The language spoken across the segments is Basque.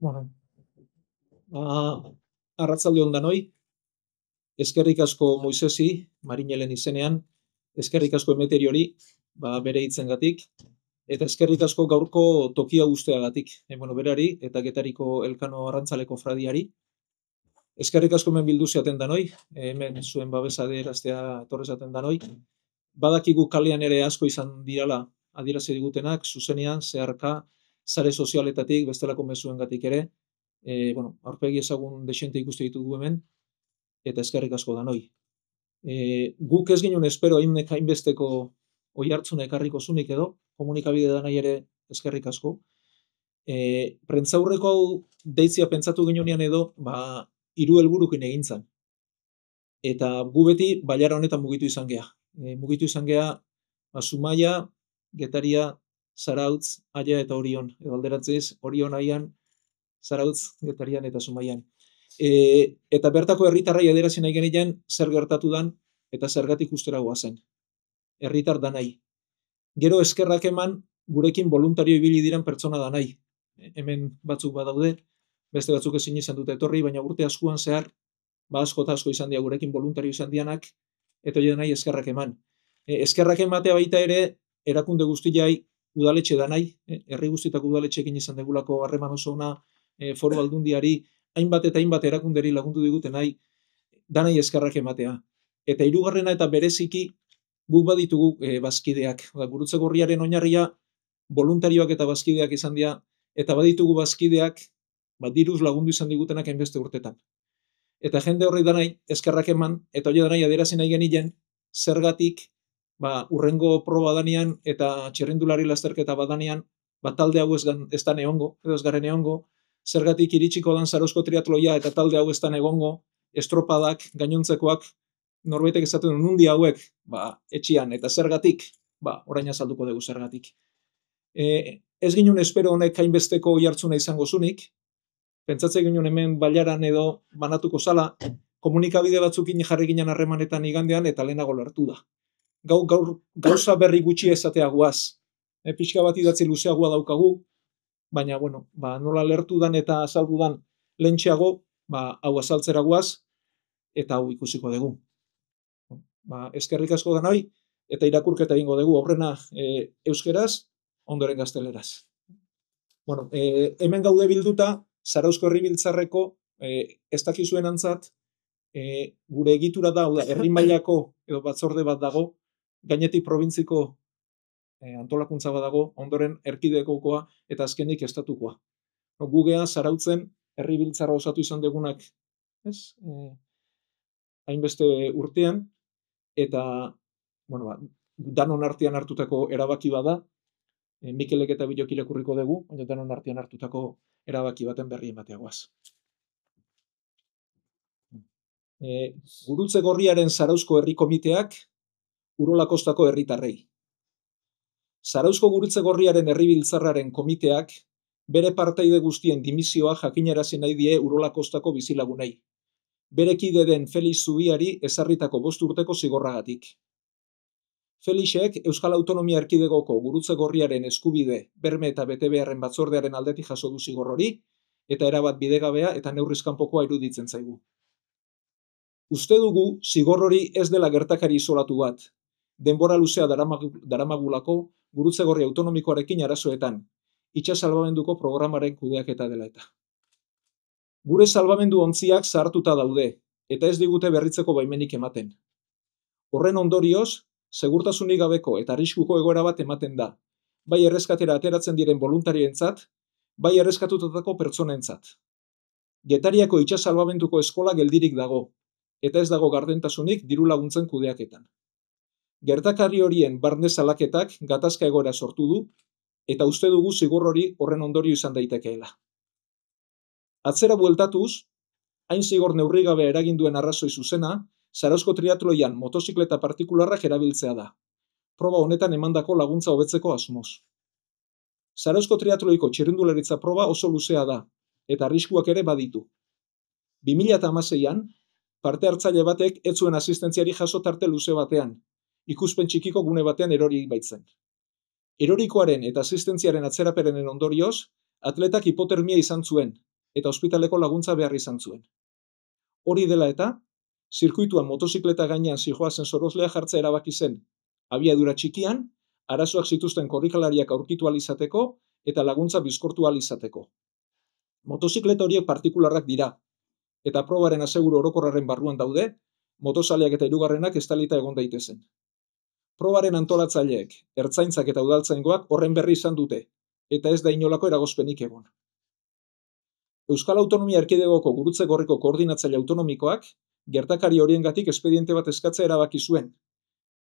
Bueno, arratsalde on danoi, eskerrik asko Moisesi, Marinelen izenean, eskerrik asko Emeteriori, bere hitzengatik, eta eskerrik asko gaurko tokia usteagatik, berari eta Getariko Elkano Arrantzaleko fradiari. Eskerrik asko hemen bildu ziaten danoi, hemen zuen babesa adieraztea etorri zaten danoi. Badakigu kalean ere asko izan dirala adierazi digutenak, zuzenean, zeharka, sare sozialetatik, bestelako mezuengatik ere, aurpegi ezagun desente ikuste ditugu hemen, eta eskerrik asko danoi. Guk ez ginen espero hainbesteko oihartzuna ekarriko zunik edo, komunikabide danai ere eskerrik asko. Prentzaurreko hau deitzia pentsatu ginean edo, 3 helburukin egin zan. Eta gu beti bailara honetan mugitu izan gea. Mugitu izan gea, Zumaia, Getaria, Zarautz, Aia eta Orion. Edo alderatziz, Orion Aian, Zarautz, Getarian eta Zumaian. Eta bertako herritarrai adierazi nahi genien zer gertatu dan eta zergatik ustera goazen. Herritar danai. Gero eskerrak eman gurekin voluntario ibili diren pertsona danai. Hemen batzuk badaude, beste batzuk ezin izan dute etorri, baina urte askoan zehar, asko eta asko izan dira gurekin voluntario izan dianak, eta hori danai eskerrak eman. Eskerrak ematea baita ere, erakunde guztiai udaletxe danai, herri guztietako udaletxeekin izan degulako harreman oso ona, foru aldundiari, hainbat eta hainbat erakunderi lagundu diguten nahi, danai eskerrak ematea. Eta hirugarrena eta bereziki guk baditugu bazkideak. Gurutze Gorriaren oinarria voluntarioak eta bazkideak izan dira, eta baditugu bazkideak diruz lagundu izan digutenak hainbeste urtetan. Eta jende horri danai eskerrak eman, eta hori danai adierazi nahi genien, zergatik urrengo proba danean eta txirrindulari lasterketa badanean, talde hau ez dan egongo, edo ez garen egongo, zergatik iritsiko dan Zarauzko triatloia eta talde hau ez dan egongo, estropadak, gainontzekoak, norbaitek esaten duen nundi hauek, etxian, eta zergatik, orain azalduko dugu zergatik. Ez ginen espero honek hainbesteko oihartzuna izango zunik, pentsatzen ginen hemen bailaran edo banatuko zala, komunikabide batzukin jarri ginen harremanetan igandean eta lehenago lertu da. Gaur gauza berri gutxi esatea guaz. Pixka bat idatzi luzeagoa daukagu, baina, nola lertu dan eta azaldu dan lehentxeago, hau azaltzera guaz, eta hau ikusiko dugu. Eskerrik asko danoi, eta irakurketa egingo dugu, aurrena euskeraz, ondoren gazteleraz. Hemen gaude bilduta, Zarauzko Herri Biltzarreko, ez dakizuen antzat, gure egitura da, herri mailako edo batzorde bat dago, gainetik probintziko antolakuntza bat dago, ondoren erkidegokoa eta azkenik estatukoa. Gugea Zarautzen Herri Biltzarra osatu izan degunak, hainbeste urtean, eta danon artean hartutako erabaki bada, Mikelek eta Bilok irakurriko dugu, baina danon artean hartutako erabaki baten berri emateagoaz. Gurutze Gorriaren Zarauzko Herri Komiteak Urola Kostako herritarrei. Zarauzko Gurutze Gorriaren Herri Biltzarraren komiteak bere partaide guztien dimisioa jakinarazi nahi die Urola Kostako bizilagunei. Bere kide den Felix Zubiari ezarritako 5 urteko zigorragatik. Felixek Euskal Autonomia Erkidegoko Gurutze Gorriaren eskubide, berme eta betebeharren batzordearen aldetik jaso du zigor hori, eta erabat bidegabea eta neurriz kanpokoa iruditzen zaigu. Uste dugu zigor hori ez dela gertakari isolatu bat, denbora luzea daramagulako Gurutze Gorri autonomikoarekin arazoetan, itsas salbamenduko programaren kudeaketa dela eta. Gure salbamendu ontziak zahartuta daude, eta ez digute berritzeko baimenik ematen. Horren ondorioz, segurtasunik gabeko eta arriskuko egoera bat ematen da, bai erreskatera ateratzen diren boluntarioentzat, bai erreskatutako pertsonentzat. Getariako itsas salbamenduko eskola geldirik dago, eta ez dago gardentasunik diru laguntzen kudeaketan. Gertakari horien barne salaketak gatazka egoera sortu du, eta uste dugu zigor hori horren ondorio izan daitekeela. Atzera bueltatuz, hain zigor neurrigabe eragin duen arrazoi zuzena, Zarauzko triatloian motozikleta partikularrak erabiltzea da. Proba honetan emandako laguntza hobetzeko asmoz. Zarauzko triatloiko txirrindularitza proba oso luzea da, eta arriskuak ere baditu. 2016an, parte hartzaile batek ez zuen asistentziari jaso tarte luze batean, ikuspen txikiko gune batean erori baitzen. Erorikoaren eta asistentziaren atzeraperenen ondorioz, atletak hipotermia izan zuen, eta ospitaleko laguntza behar izan zuen. Hori dela eta, zirkuituan motozikleta gainean zihoazen sorozlea jartzea erabaki zen, abiadura txikian, arazoak zituzten korrikalariak aurkitu ahal izateko eta laguntza bizkortu ahal izateko. Motozikleta horiek partikularrak dira, eta probaren aseguru orokorraren barruan daude, motozaleak eta hirugarrenak estalita egon daitezen. Probaren antolatzaileek, ertzaintzak eta udaltzaingoak horren berri izan dute, eta ez da inolako eragozpenik egon. Euskal Autonomia Erkidegoko Gurutze Gorriko koordinatzaile autonomikoak gertakari horiengatik espediente bat eskatzea erabaki zuen,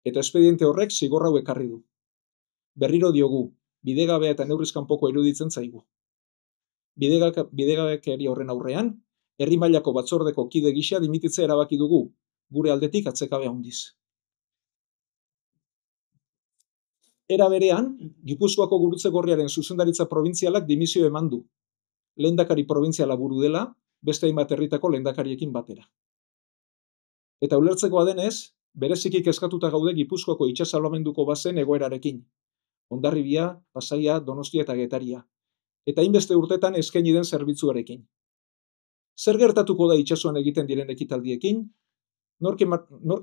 eta espediente horrek zigor hau ekarri du. Berriro diogu, bidegabea eta neurriz kanpoko iruditzen zaigu. Bidegabekeria horren aurrean, herri mailako batzordeko kide gisa dimititzea erabaki dugu, gure aldetik atsekabe handiz. Era berean, Gipuzkoako Gurutze Gorriaren zuzendaritza probintzialak dimisio eman du. Lehendakari probintziala buru dela, beste hainbat herritako lehendakariekin batera. Eta ulertzekoa denez, bereziki kezkatuta gaude Gipuzkoako itsasalbamenduko bazen egoerarekin. Hondarribia, Pasaia, Donostia eta Getaria. Eta hainbeste urtetan eskaini den zerbitzuarekin. Zer gertatuko da itsasoan egiten diren ekitaldiekin? Nork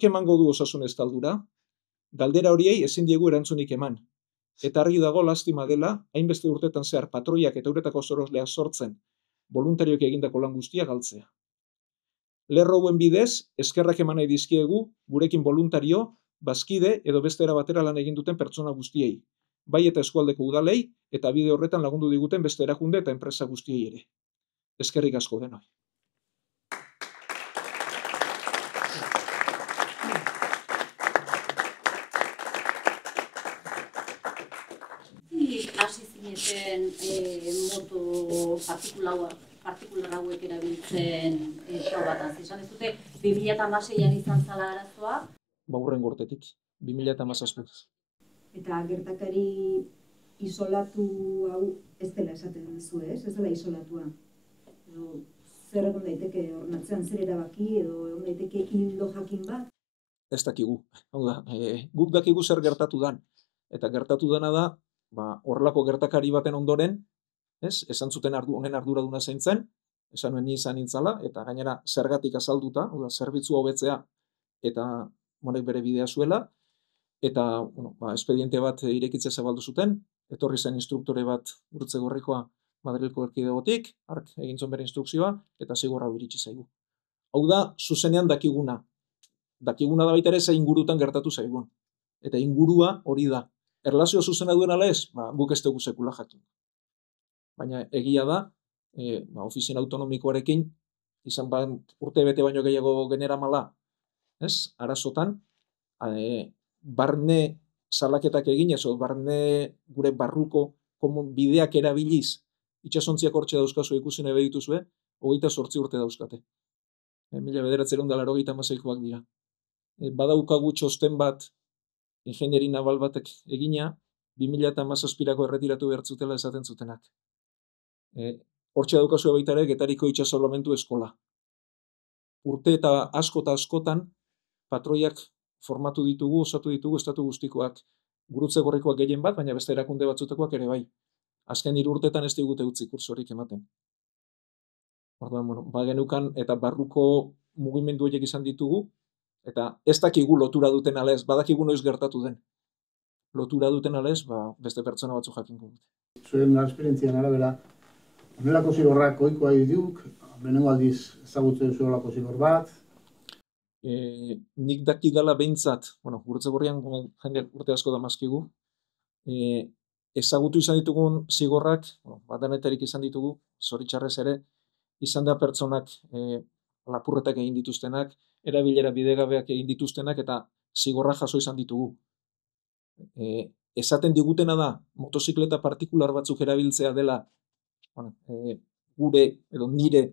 emango du osasun estaldura? Galdera horiei ezin diegu erantzunik eman. Eta argi dago lastima dela, hainbeste urtetan zehar patroiak eta uretako sorosleak sortzen, voluntarioek egindako lan guztia galtzea. Lerro hauen bidez, eskerrak eman nahi dizkiegu, gurekin voluntario, bazkide edo beste era batera lan egin duten pertsona guztiei, bai eta eskualdeko udalei, eta bide horretan lagundu diguten beste erakunde eta enpresa guztiei ere. Eskerrik asko denoi. Hasi zineten moto partikular hauek erabiltzen probatan. Zizan ez dute, 2016an izan zala arazoa? Hurrengo urtetik, 2017. Eta gertakari isolatu hau ez dela esaten duzu, ez? Ez dela isolatua. Edo, zer egon daiteke horren atzean, zer erabaki edo egon daiteke hildo jakin bat? Ez dakigu. Hau da, guk dakigu zer gertatu dan. Eta gertatu dena da, horrelako gertakari baten ondoren, esan zuten honen arduraduna zein zen, esan nuen ni izan nintzala, eta gainera zergatik azalduta, zerbitzua hobetzea, eta honek bere bidea zuela, eta espediente bat irekitzea zabaldu zuten, etorri zen instruktore bat Gurutze Gorrikoa Madrileko erkidegotik, hark egin zuen bere instrukzioa, eta zigor hau iritsi zaigu. Hau da, zuzenean dakiguna. Dakiguna da baita ere ze ingurutan gertatu zaigun. Eta ingurua hori da. Erlazio zuzena duen ala ez, guk ez dugu sekula jakin. Baina egia da, ofizina autonomikoarekin, izan urte bete baino gehiago generamala, arazotan, barne salaketak eginez, barne gure barruko bideak erabiliz, itsasontziak hortxe dauzkazu ikusi nahi dituzue, 28 urte dauzkate. 1986koak dira. Badaukagu txosten bat, ingenieri naval batek egina, 2017ko erretiratu behar zutela esaten zutenak. Hortxe daukazu baita ere Getariko itsasolamendu eskola. Urte eta askotan patroiak formatu ditugu, osatu ditugu estatu guztikoak, Gurutze Gorrikoak gehien bat, baina beste erakunde batzutekoak ere bai. Azken 3 urtetan ez digute utzi kursorik ematen. Orduan, bagenukan eta barruko mugimendu horiek izan ditugu, eta ez dakigu lotura duten ala ez, badakigu noiz gertatu den. Lotura duten ala ez, beste pertsona batzu jakingo dute. Zuen esperientzian arabera, honelako zigorrak ohikoa duk, lehenengo aldiz ezagutzen zuelako zigor bat? Nik dakidala behintzat, Gurutze Gorrian jende urte asko damazkigu, ezagutu izan ditugun zigorrak, badanetarik izan ditugu, zoritxarrez ere, izan da pertsonak lapurretak egin dituztenak, erabilera bidegabeak egin dituztenak, eta zigorra jaso izan ditugu. Esaten digutena da, motozikleta partikular batzuk erabiltzea dela, gure edo nire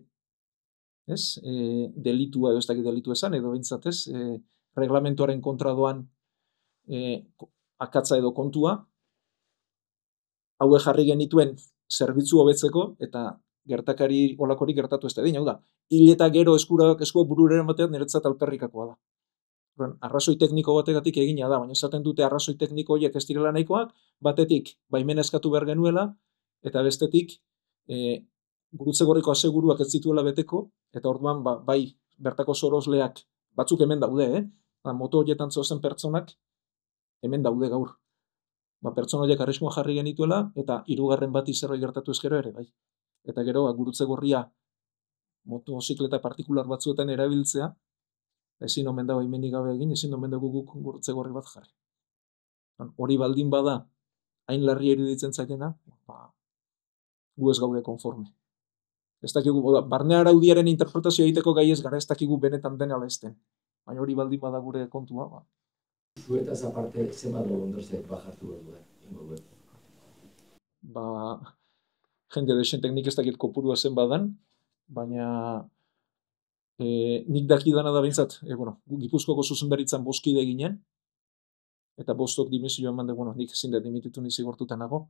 delitua, edo ez dakit delitu esan, edo bintzat reglamentuaren kontra doan akatza edo kontua, haue jarri genituen zerbitzu hobetzeko, eta gertakari olakorik gertatu ez da edin, hau da, hil eta gero eskuak burura eramatea niretzat alperrikakoa da. Arrazoi tekniko bategatik egina da, baina esaten dute arrazoi tekniko horiek ez direla nahikoak, batetik baimena eskatu behar genuela, eta bestetik gurutze gorriko aseguruak ez zituela beteko, eta orduan bai bertako sorosleak batzuk hemen daude, moto horietan zozen pertsonak hemen daude gaur. Pertsona horiek arriskuan jarri genituela, eta 3. bati zerbait gertatu ezkero ere, bai. Eta gero, gurutze gorria motozikleta partikular batzuetan erabiltzea, ezin omen da baimenik gabe egin, ezin omen dugu guk gurutze gorri bat jarri. Hori baldin bada, hain larria iruditzen zaikena, gu ez gaude konforme. Ez dakigu, barne araudiaren interpretazio egiteko gai ez gara, ez dakigu benetan dena lesten. Baina hori baldin bada gure kontua, Zuetaz aparte, zenbat ondorzeak bajartu behar duen? Jende desentek nik ez dakit kopurua zen badan, baina nik dakidana da behintzat, Gipuzkoako zuzendaritzan bozkide ginen, eta bostok dimisio eman dugu, nik ezin dut dimititu nizi gortuta nago,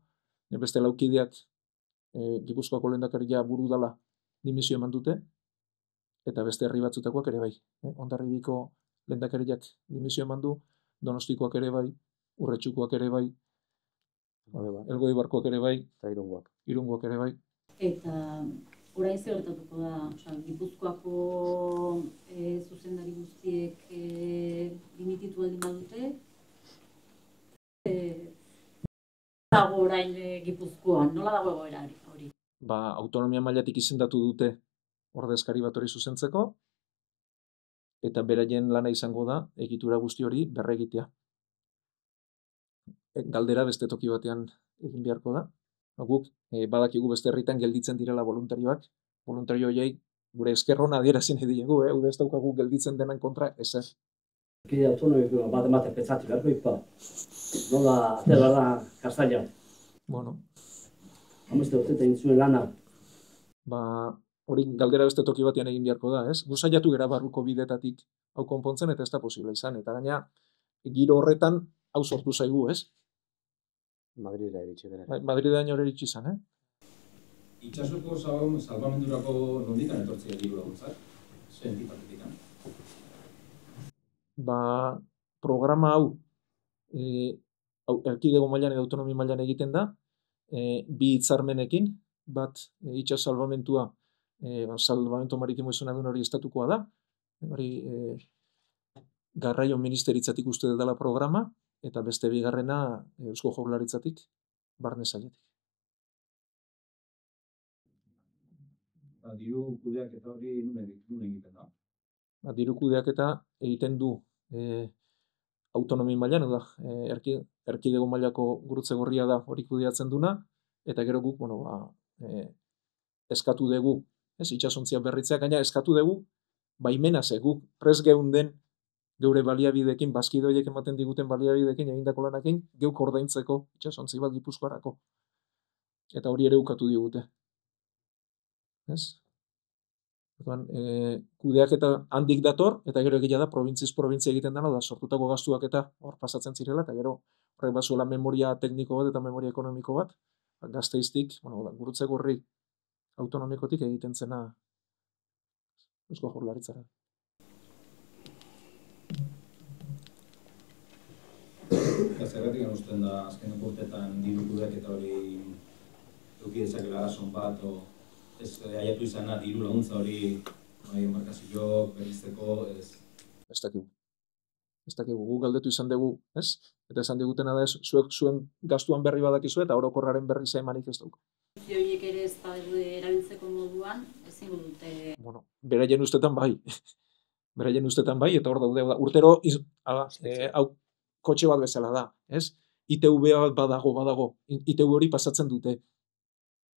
beste laukideak Gipuzkoako lehendakaria buru dala dimisio eman dute, eta beste herri batzutakoak ere bai. Hondarribiko lehendakariak dimisio eman du, Donostikoak ere bai, Urretxukoak ere bai, Elgoibarkoak ere bai, eta Irungoak ere bai. Eta orain zer gertatuko da, Gipuzkoako zuzendari guztiek dimititu aldin badute, dago orain Gipuzkoan, nola dago egoera hori? Autonomia mailatik izendatu dute ordezkari bat hori zuzentzeko, eta beraien lana izango da egitura guzti hori berregitea. Galdera beste toki batean egin beharko da. Guk badakigu beste herritan gelditzen direla voluntarioak, voluntario horiei gure esker ona adierazi nahi diegu, hau ez daukagu gelditzen denan kontra ezer. Erkide autonomiko bat emate petzatu beharko ipa. Nola, atera da, kastaila. Hamazte urteta egin zuen lana. Hori galdera beste toki batean egin beharko da, ez? Guzaiatu gara barruko bidetatik hau konpontzen eta ez da posible izan. Eta gaina, giro horretan hau sortu zaigu, ez? Madrida iritsi bera. Madridaino hori iritsi izan, Itxasoko salbamendurako nondikan etortzea diru laguntzak? Zer entitatetik? Programa hau erkidego mailan edo autonomi mailan egiten da, bi hitzarmenekin, bat itsas salbamentua, salbamentu maritimo izanadun hori estatukoa da, hori garraio ministeritzatik uste dela programa, eta beste bigarrena Eusko Jaurlaritzatik, barne sailetik. Diru kudeaketa hori nun egiten da? Diru kudeaketa egiten du autonomi mailan, da, erkidego mailako gurutze gorria da hori kudeatzen duna, eta gero guk, eskatu dugu, itsasontzia berritzea, gaina eskatu dugu, baimena ze guk prest geunden geure baliabideekin, bazkide horiek ematen diguten baliabideekin, egindako lanakin, geuk ordaintzeko itsasontzi bat Gipuzkoarako. Eta hori ere ukatu digute. Kudeaketa handik dator, eta gero egia da, probintziz probintzia egiten dena, da sortutako gastuak eta hor pasatzen zirela, eta gero horrek bazuela memoria tekniko bat eta memoria ekonomiko bat, Gasteiztik, gurutze gorri autonomikotik egiten zena Eusko Jaurlaritzara. Zergatik usten da azken urteetan diru kudeaketa hori eduki dezakela arason bat, ez aiatu izana diru laguntza hori markazioak berrizteko, ez? Ez dakigu, gu galdetu izan dugu, ez? Eta esan digutena da ez, zuek zuen gastuan berri badakizu eta orokorraren berri emanik ez dauka. Horiek ere ez daude erabiltzeko moduan, ezin dute... Beraien ustetan bai. Beraien ustetan bai, eta hor daude. Urtero, hau kotxe bat bezala da, ez? ITV bat badago, ITV hori pasatzen dute.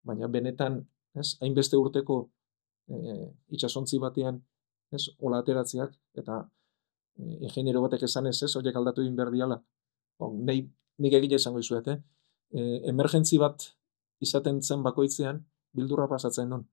Baina benetan, ez, hainbeste urteko itsasontzi batean, ez, hola ateratziak, eta ingeniero batek esan ez, horiek aldatu egin behar diala. Nik egile esango izuet, emergentzi bat izaten zen bakoitzean, bildurra pasatzen non.